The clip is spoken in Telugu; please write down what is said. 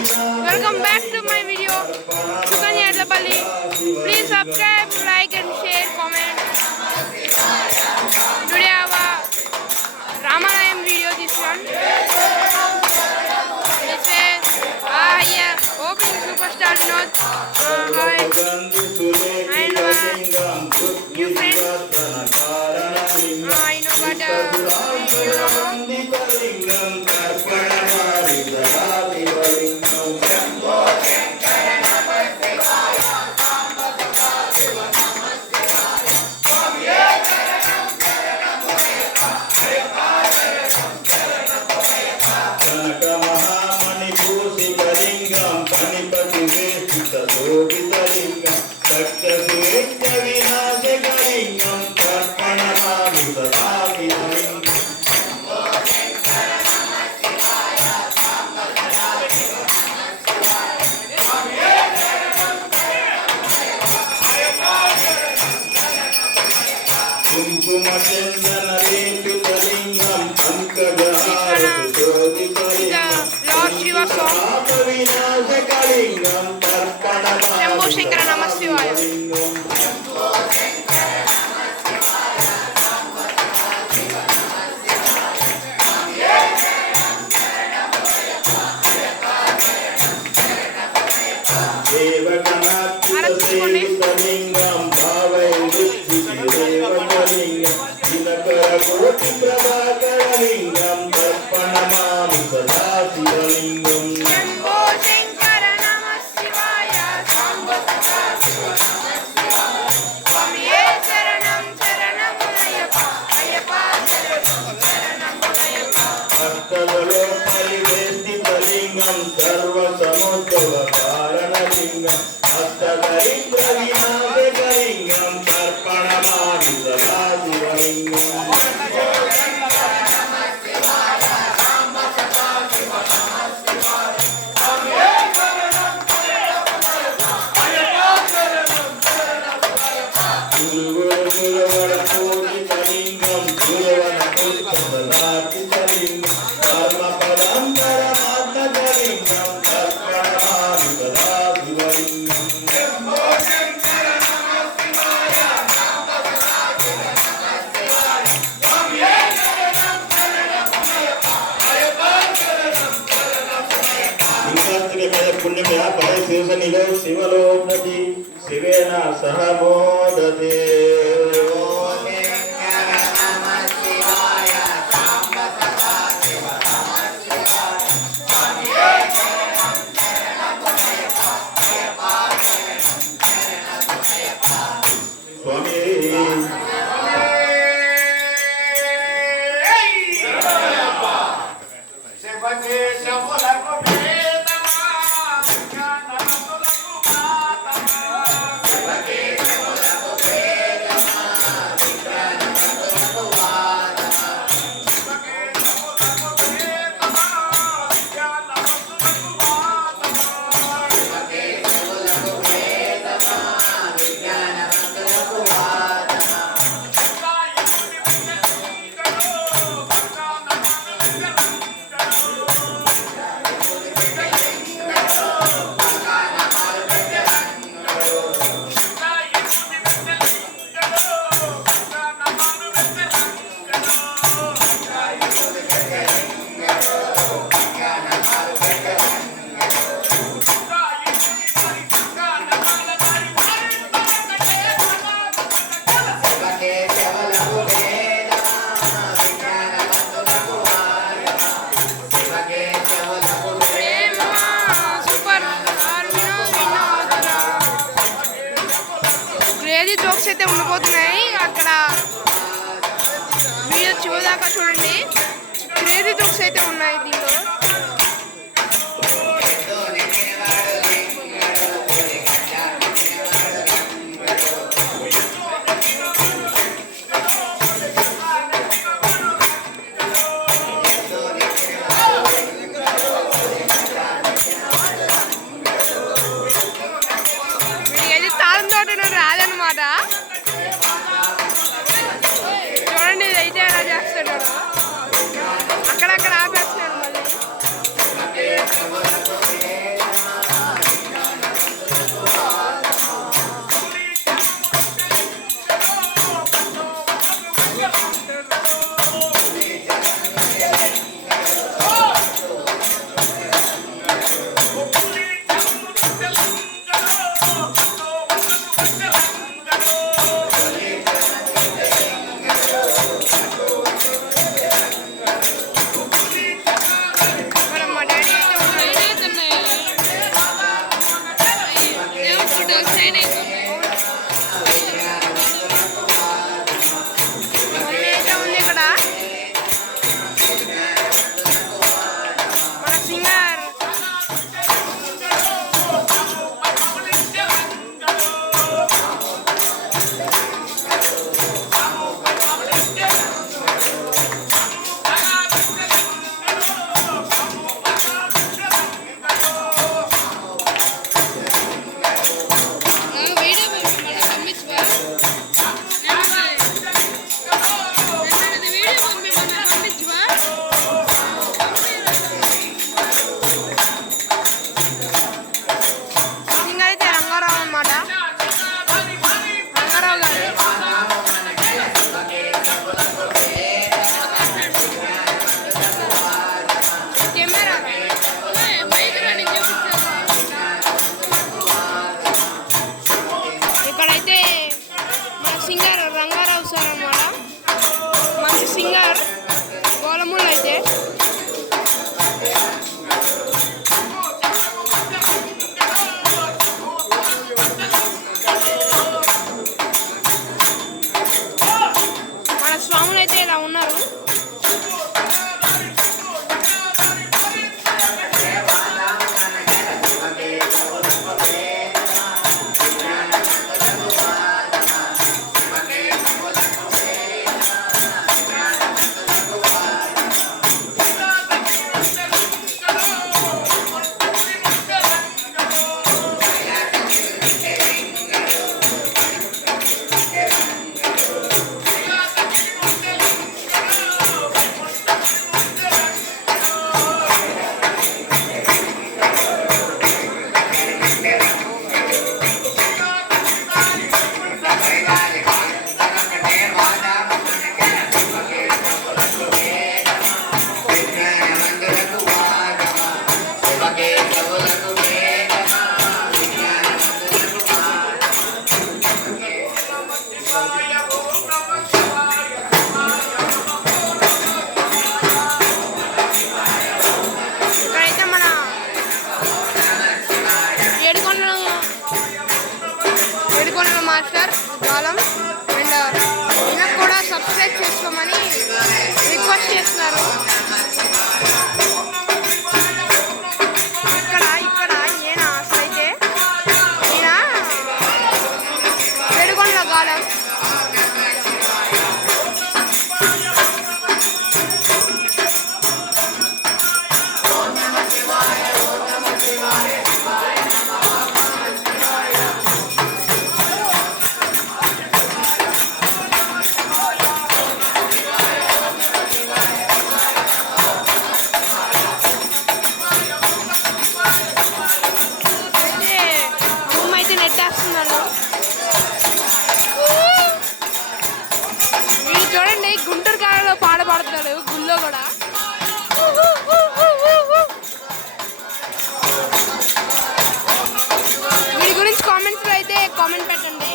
Welcome back to my video. Sukanya Edlapalli. Please subscribe, like and share, comment. Today I have a Ramanayam video this one. It says, yeah, opening superstar Vinod. Hi. And new friends. I know but Lord Shiva song. Shambho Shankara Namah Shivaya. शिवलोकि शिवेन सह मोदते జోక్స్ అయితే ఉండిపోతున్నాయి అక్కడ వీడియో చివరిదాకా చూడండి. క్రేజీ జోక్స్ అయితే ఉన్నాయి దీంట్లో. వీడికి తాళం తోట రాదనమాట. చూడండి ఇది అయితే ఎలా చేస్తున్నాడు, అక్కడక్కడ ఆపేస్తున్నాడు మళ్ళీ. ఇక్కడైతే మన ఏడుకొండల మాస్టర్ కాలం అండ్ ఈయనకు కూడా సబ్స్క్రైబ్ చేసుకోమని రిక్వెస్ట్ చేస్తున్నారు. ఇక్కడ ఈయన అసలైతే ఈయన ఏడుకొండల కాలం నెట్టేస్తున్నాడు. వీడు చూడండి గుంటూరు కాడలో పాట పాడుతున్నాడు గుళ్ళో కూడా. వీడి గురించి కామెంట్స్లో అయితే కామెంట్ పెట్టండి.